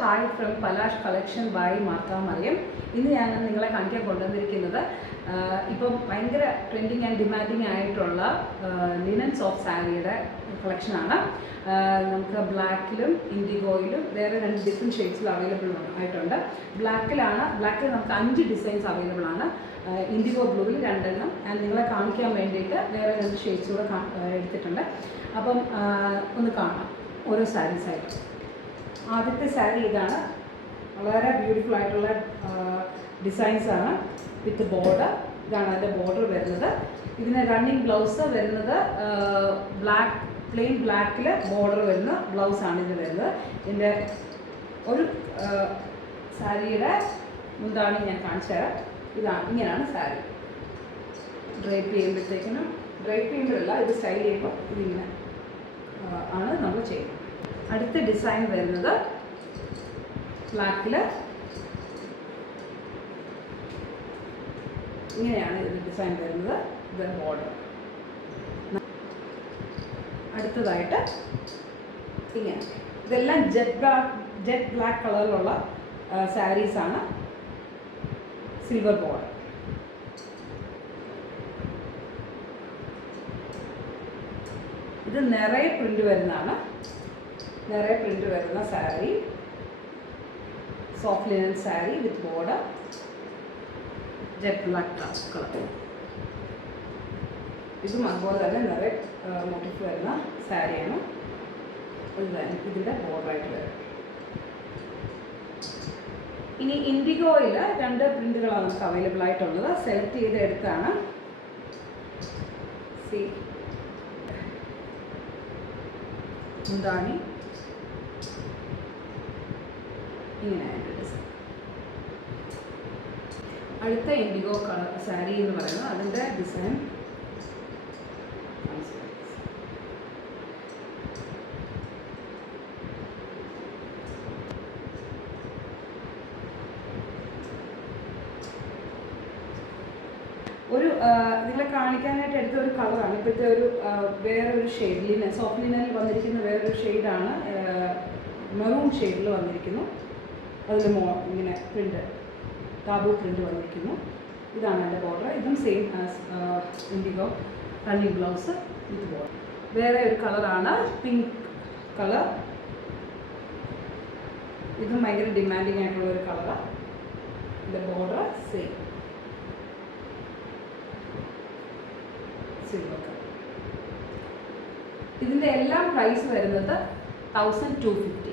Hi from Palash collection by Martha Mariam. ഇന്ന് ഞാൻ നിങ്ങളെ കാണിക്കാൻ കൊണ്ടുവന്നിരിക്കുന്നത് ഇപ്പം ഭയങ്കര ട്രെൻഡിങ് ആൻഡ് ഡിമാൻഡിങ് ആയിട്ടുള്ള ലിനൻ സോഫ്റ്റ് സാരിയുടെ കളക്ഷനാണ്. നമുക്ക് ബ്ലാക്കിലും ഇൻഡിഗോയിലും വേറെ 2 ഡിഫറെൻറ്റ് ഷെയ്ഡ്സിൽ അവൈലബിൾ ആയിട്ടുണ്ട്. ബ്ലാക്കിൽ നമുക്ക് 5 ഡിസൈൻസ് അവൈലബിൾ ആണ്. ഇൻഡിഗോ ബ്ലൂവിൽ 2 എണ്ണം ആൻഡ് നിങ്ങളെ കാണിക്കാൻ വേണ്ടിയിട്ട് വേറെ 2 ഷെയ്ഡ്സ് കൂടെ എടുത്തിട്ടുണ്ട്. അപ്പം ഒന്ന് കാണാം ഓരോ സാരീസായിട്ട്. ആദ്യത്തെ സാരി ഇതാണ്. വളരെ ബ്യൂട്ടിഫുൾ ആയിട്ടുള്ള ഡിസൈൻസാണ് വിത്ത് ബോർഡർ. ഇതാണ് അതിൻ്റെ ബോർഡർ വരുന്നത്. ഇതിന് റണ്ണിങ് ബ്ലൗസ് വരുന്നത് പ്ലെയിൻ ബ്ലാക്കിൽ ബോർഡർ വരുന്ന ബ്ലൗസാണ് ഇതിന് വരുന്നത്. ഇതിൻ്റെ ഒരു സാരിയുടെ മുന്താണി ഞാൻ കാണിച്ചു തരാം. ഇങ്ങനെയാണ് സാരി ഡ്രൈപ്പ് ചെയ്യുമ്പോഴല്ല ഇത് സ്റ്റൈൽ ചെയ്യുമ്പോൾ ഇതിങ്ങനെ ആണ് നമ്മൾ ചെയ്യുന്നത്. അടുത്ത ഡിസൈൻ വരുന്നത് ബ്ലാക്കിൽ ഇങ്ങനെയാണ് ഇത് ഡിസൈൻ വരുന്നത്. ഇത് ബോർഡർ. അടുത്തതായിട്ട് ഇങ്ങനെ ഇതെല്ലാം ജെറ്റ് ബ്ലാക്ക് കളറിലുള്ള സാരീസാണ്. Silver border. ഇത് നിറയെ പ്രിന്റ് വരുന്നതാണ്. നിറയെ പ്രിന്റ് വരുന്ന സാരി, സോഫ്റ്റ് ലിനൻ സാരി വിത്ത് ബോർഡർ, ജെറ്റ് ബ്ലാക്ക് കളർ. ഇതും അതുപോലെ തന്നെ നിറയെ മോട്ടീഫ് വരുന്ന സാരിയാണ്. ഇതിൻ്റെ ബോർഡറായിട്ട് വരും. ഇനി ഇൻഡിഗോയിൽ 2 പ്രിന്റുകളാണ് നമുക്ക് അവൈലബിൾ ആയിട്ടുള്ളത്. സെലക്ട് ചെയ്ത് എടുത്താണ്. മുന്താണി ഇങ്ങനെയായിട്ട് ഡിസൈൻ. അടുത്ത ഇൻഡിഗോ കളർ സാരി എന്ന് പറയുന്നത് അതിൻ്റെ ഡിസൈൻ ഒരു നിങ്ങളെ കാണിക്കാനായിട്ട് എടുത്ത ഒരു കളറാണ്. ഇപ്പോഴത്തെ ഒരു വേറൊരു ഷെയ്ഡ് ലിനൻ സോഫ്റ്റ് ലിനനിൽ വന്നിരിക്കുന്ന വേറൊരു ഷെയ്ഡാണ്. മെറൂൺ ഷെയ്ഡിൽ വന്നിരിക്കുന്നു. അതിൽ ഇങ്ങനെ പ്രിൻ്റ് ടാബു പ്രിൻ്റ് വന്നിരിക്കുന്നു. ഇതാണ് എൻ്റെ ബോർഡർ. ഇതും same as IndiGo running blouse വിത്ത് ബോർഡർ. വേറെ ഒരു കളറാണ് പിങ്ക് കളർ. ഇതും ഭയങ്കര ഡിമാൻഡിങ് ആയിട്ടുള്ള ഒരു കളറാണ്. ഇതിൻ്റെ ബോർഡർ സെയിം സിൽവർ കളർ. ഇതിൻ്റെ എല്ലാം പ്രൈസ് വരുന്നത് 1250.